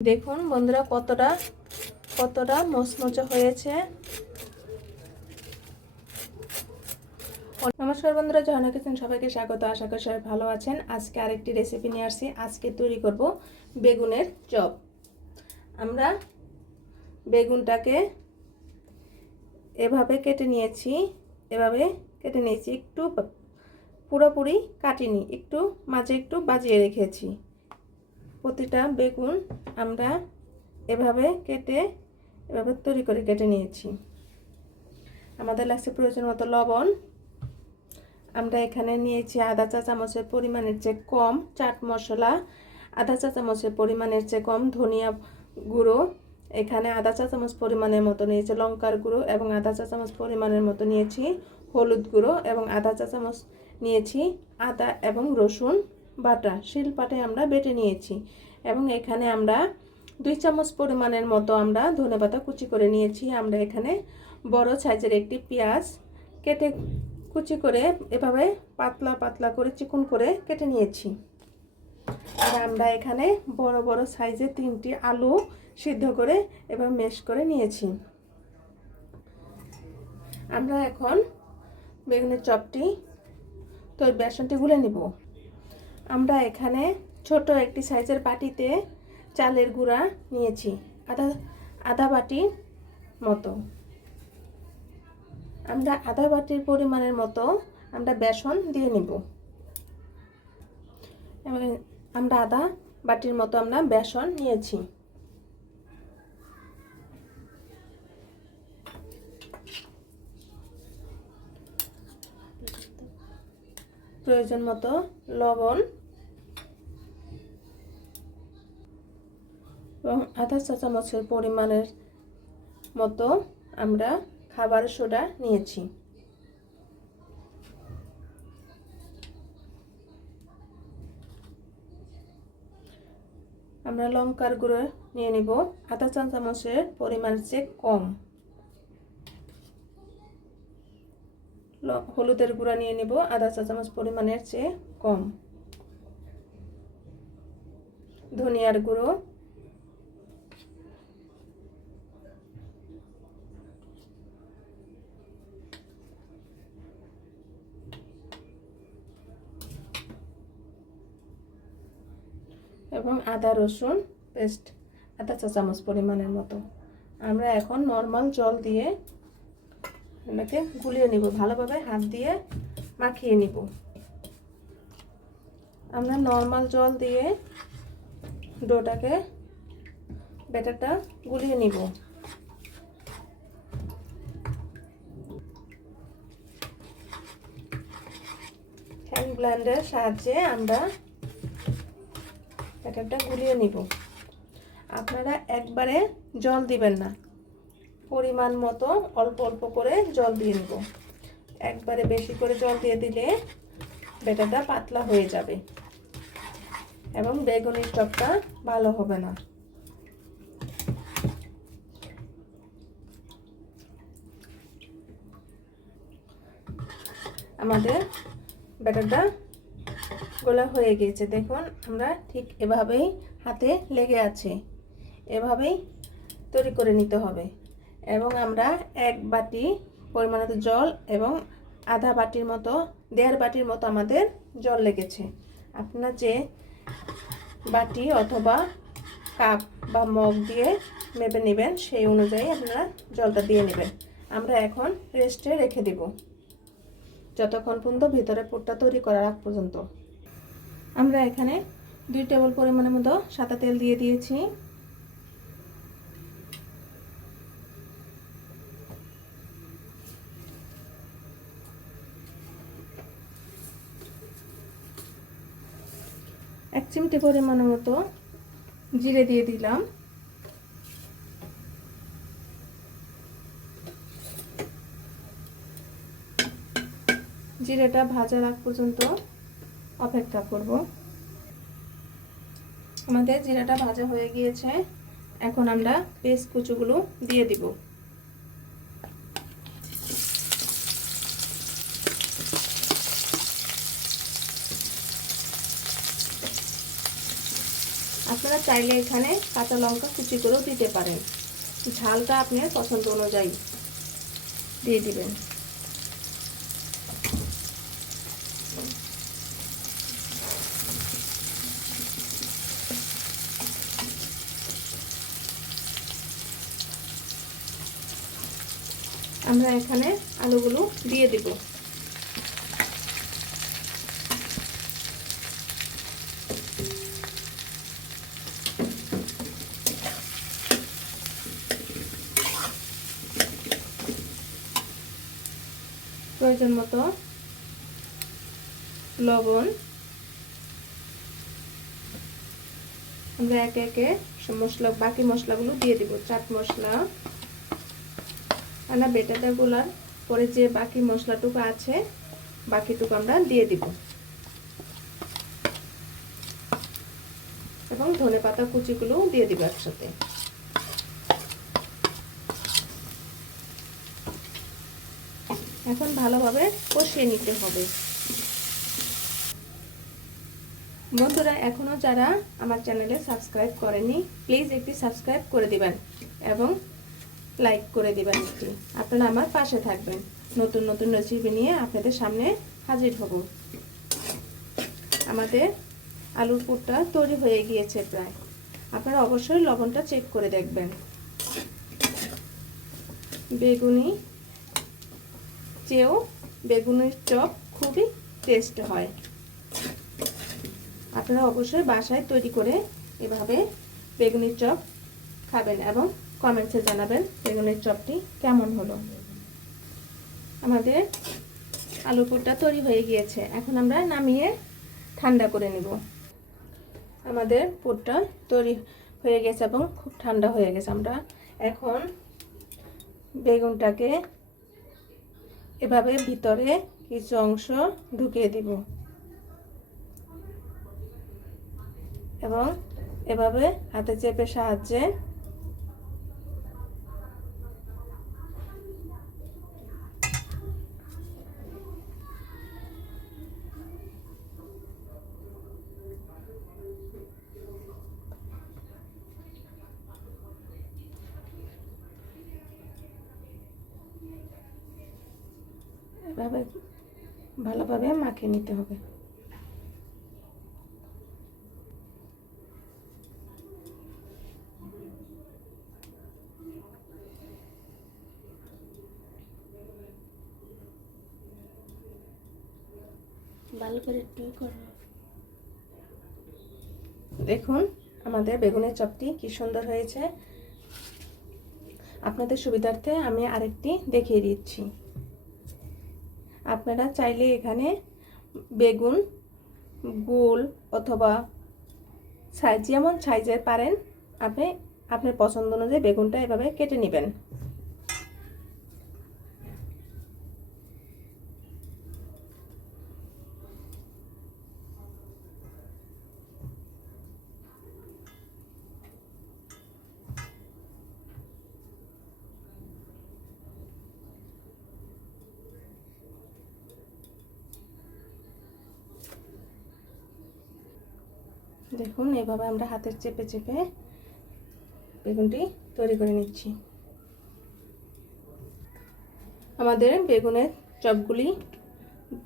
দেখুন বন্ধুরা কতটা কতটা মচমচে হয়েছে। নমস্কার বন্ধুরা, জহনা কিচেন সবাইকে স্বাগত। আশা করি সবাই ভালো আছেন। আজকে আরেকটি রেসিপি নিয়ে আসছি। আজকে তৈরি করব বেগুনের চপ। আমরা বেগুনটাকে এভাবে কেটে নিয়েছি, এভাবে কেটে নিয়েছি। একটু পুরোপুরি কাটিনি, একটু মাঝে একটু বাজিয়ে রেখেছি। প্রতিটা বেগুন আমরা এভাবে কেটে, এভাবে তৈরি করে কেটে নিয়েছি। আমাদের লাগছে প্রয়োজন মতো লবণ। আমরা এখানে নিয়েছি আধা চা চামচের পরিমাণের চেয়ে কম চাট মশলা, আধা চা চামচের পরিমাণের চেয়ে কম ধনিয়া গুঁড়ো। এখানে আধা চা চামচ পরিমাণের মতো নিয়েছি লঙ্কার গুঁড়ো এবং আধা চা চামচ পরিমাণের মতো নিয়েছি হলুদ গুঁড়ো এবং আধা চা চামচ নিয়েছি আদা এবং রসুন। বাটা শিলপাটে আমরা বেটে নিয়েছি। এবং এখানে আমরা দুই চামচ পরিমাণের মতো আমরা ধনেপাতা কুচি করে নিয়েছি। আমরা এখানে বড় সাইজের একটি পেঁয়াজ কেটে কুচি করে এভাবে পাতলা পাতলা করে চিকন করে কেটে নিয়েছি। আর আমরা এখানে বড় বড় সাইজের তিনটি আলু সিদ্ধ করে এবার মেশ করে নিয়েছি। আমরা এখন বেগুনের চপটি তো বেসনটি গুলে নিব। আমরা এখানে ছোট একটি সাইজের বাটিতে চালের গুঁড়া নিয়েছি আধা আধা বাটি মতো। আমরা আধা বাটির পরিমাণের মতো আমরা বেসন দিয়ে নিব। আমরা আধা বাটির মতো আমরা বেসন নিয়েছি। প্রয়োজন মতো লবণ, এবং আধা চা চামচের পরিমাণের মতো আমরা খাবার সোডা নিয়েছি। আমরা লঙ্কার গুঁড়ো নিয়ে নিব। আধা চা চামচের পরিমাণের চেয়ে কম। হলুদের গুঁড়া নিয়ে নিব আধা চা চামচ পরিমাণের চেয়ে কম। ধনিয়ার গুঁড়ো। এবং আদা রসুন পেস্ট আধা চা চামচ পরিমাণের মতো। আমরা এখন নর্মাল জল দিয়ে এটাকে গুলিয়ে নিব, ভালোভাবে হাত দিয়ে মাখিয়ে নিব। আমরা নর্মাল জল দিয়ে ডোটাকে ব্যাটারটা গুলিয়ে নিব। হ্যান্ড ব্লেন্ডের সাহায্যে আমরা ব্যাটারটা গুলিয়ে নিব। আপনারা একবারে জল দিবেন না। পরিমাণ মতো অল্প অল্প করে জল দিয়ে নেব। একবারে বেশি করে জল দিয়ে দিলে বেটাটা পাতলা হয়ে যাবে এবং বেগুনের চপটা ভালো হবে না। আমাদের ব্যাটারটা গোলা হয়ে গিয়েছে। দেখুন, আমরা ঠিক এভাবেই হাতে লেগে আছে। এভাবেই তৈরি করে নিতে হবে। এবং আমরা এক বাটি পরিমাণত জল এবং আধা বাটির মতো, দেড় বাটির মতো আমাদের জল লেগেছে। আপনার যে বাটি অথবা কাপ বা মগ দিয়ে মেপে নেবেন, সেই অনুযায়ী আপনারা জলটা দিয়ে নেবেন। আমরা এখন রেস্টে রেখে দিব। যতক্ষণ পর্যন্ত ভিতরে পুরটা তৈরি করার আগ পর্যন্ত। আমরা এখানে দুই টেবিল পরিমাণের মতো সাদা তেল দিয়ে দিয়েছি। চিমটি পরিমাণের মতো জিরে দিয়ে দিলাম। জিরেটা ভাজার আগ পর্যন্ত অপেক্ষা করব। আমাদের জিরাটা ভাজা হয়ে গিয়েছে। এখন আমরা পেস্ট কুচুগুলো দিয়ে দিব। আপনারা চাইলে এখানে কাঁচা লঙ্কা কুচি করেও দিতে পারেন। ঝালটা আপনার পছন্দ অনুযায়ী দিয়ে দিবেন। আমরা এখানে আলুগুলো দিয়ে দিব। প্রয়োজন মতো লবণ। আমরা একে একে মশলা, বাকি মশলাগুলো দিয়ে দিব, চাট মশলা আমরা বেটাটা গোলার পরে যে বাকি মশলাটুকু আছে, বাকিটুকু আমরা দিয়ে দিব। এবং ধনে পাতা কুচিগুলো দিয়ে দিব একসাথে। এখন ভালোভাবে কষিয়ে নিতে হবে। বন্ধুরা এখনও যারা আমার চ্যানেলে সাবস্ক্রাইব করেনি প্লিজ একটি সাবস্ক্রাইব করে দিবেন এবং লাইক করে দিবেন একটি। আপনারা আমার পাশে থাকবেন। নতুন নতুন রেসিপি নিয়ে আপনাদের সামনে হাজির হব। আমাদের আলুর পুরটা তৈরি হয়ে গিয়েছে প্রায়। আপনারা অবশ্যই লবণটা চেক করে দেখবেন। বেগুনি চেয়েও বেগুনের চপ খুবই টেস্ট হয়। আপনারা অবশ্যই বাসায় তৈরি করে এভাবে বেগুনির চপ খাবেন এবং কমেন্টসে জানাবেন বেগুনের চপটি কেমন হলো। আমাদের আলু পুরটা তৈরি হয়ে গিয়েছে। এখন আমরা নামিয়ে ঠান্ডা করে নেব। আমাদের পুরটা তৈরি হয়ে গেছে এবং খুব ঠান্ডা হয়ে গেছে। আমরা এখন বেগুনটাকে এভাবে ভিতরে কিছু অংশ ঢুকিয়ে দিব। এবং এভাবে হাতে চেপে সাহায্যে এভাবে ভালোভাবে মাখিয়ে নিতে হবে। ভালো করে করো। দেখুন, আমাদের বেগুনের চপটি কি সুন্দর হয়েছে। আপনাদের সুবিধার্থে আমি আরেকটি দেখিয়ে দিচ্ছি। আপনারা চাইলে এখানে বেগুন, গোল অথবা সাইজ যেমন সাইজের পারেন, আপনি, আপনার পছন্দ অনুযায়ী বেগুনটা এভাবে কেটে নেবেন। দেখুন, এভাবে আমরা হাতের চেপে চেপে বেগুনটি তৈরি করে নিচ্ছি। আমাদের বেগুনের চপগুলি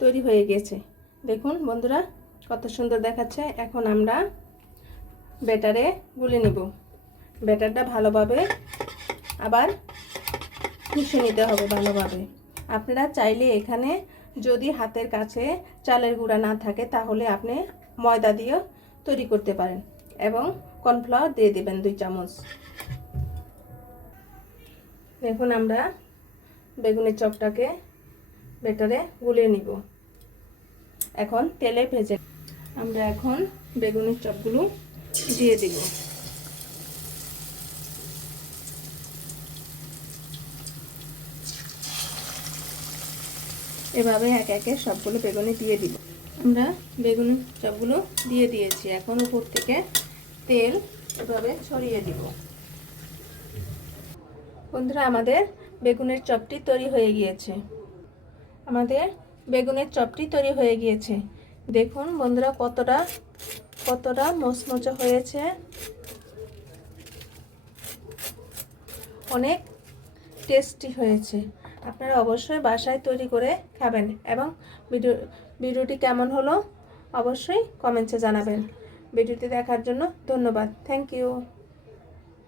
তৈরি হয়ে গেছে। দেখুন, বন্ধুরা, কত সুন্দর দেখাচ্ছে। এখন আমরা ব্যাটারে গুলে নেব। ব্যাটারটা ভালোভাবে আবার মিশে নিতে হবে ভালোভাবে। আপনারা চাইলে এখানে যদি হাতের কাছে চালের গুঁড়া না থাকে, তাহলে আপনি ময়দা দিয়েও তৈরি করতে পারেন এবং কর্নফ্লাওয়ার দিয়ে দেবেন দুই চামচ। দেখুন আমরা বেগুনের চপটাকে বেটারে গুলিয়ে নিব। এখন তেলে ভেজে আমরা এখন বেগুনের চপগুলো দিয়ে দিব। এভাবে একে একে সবগুলো বেগুনি দিয়ে দিব। আমরা বেগুন চপগুলো দিয়ে দিয়েছি। এখন উপর থেকে তেল এভাবে ছড়িয়ে দিব। বন্ধুরা, আমাদের বেগুনের চপটি তৈরি হয়ে গিয়েছে। আমাদের বেগুনের চপটি তৈরি হয়ে গিয়েছে। দেখুন বন্ধুরা, কতটা কতটা মচমচে হয়েছে। অনেক টেস্টি হয়েছে। আপনারা অবশ্যই বাসায় তৈরি করে খাবেন এবং ভিডিও ভিডিওটি কেমন হলো? অবশ্যই কমেন্টসে জানাবেন। ভিডিওটি দেখার জন্য ধন্যবাদ। Thank you.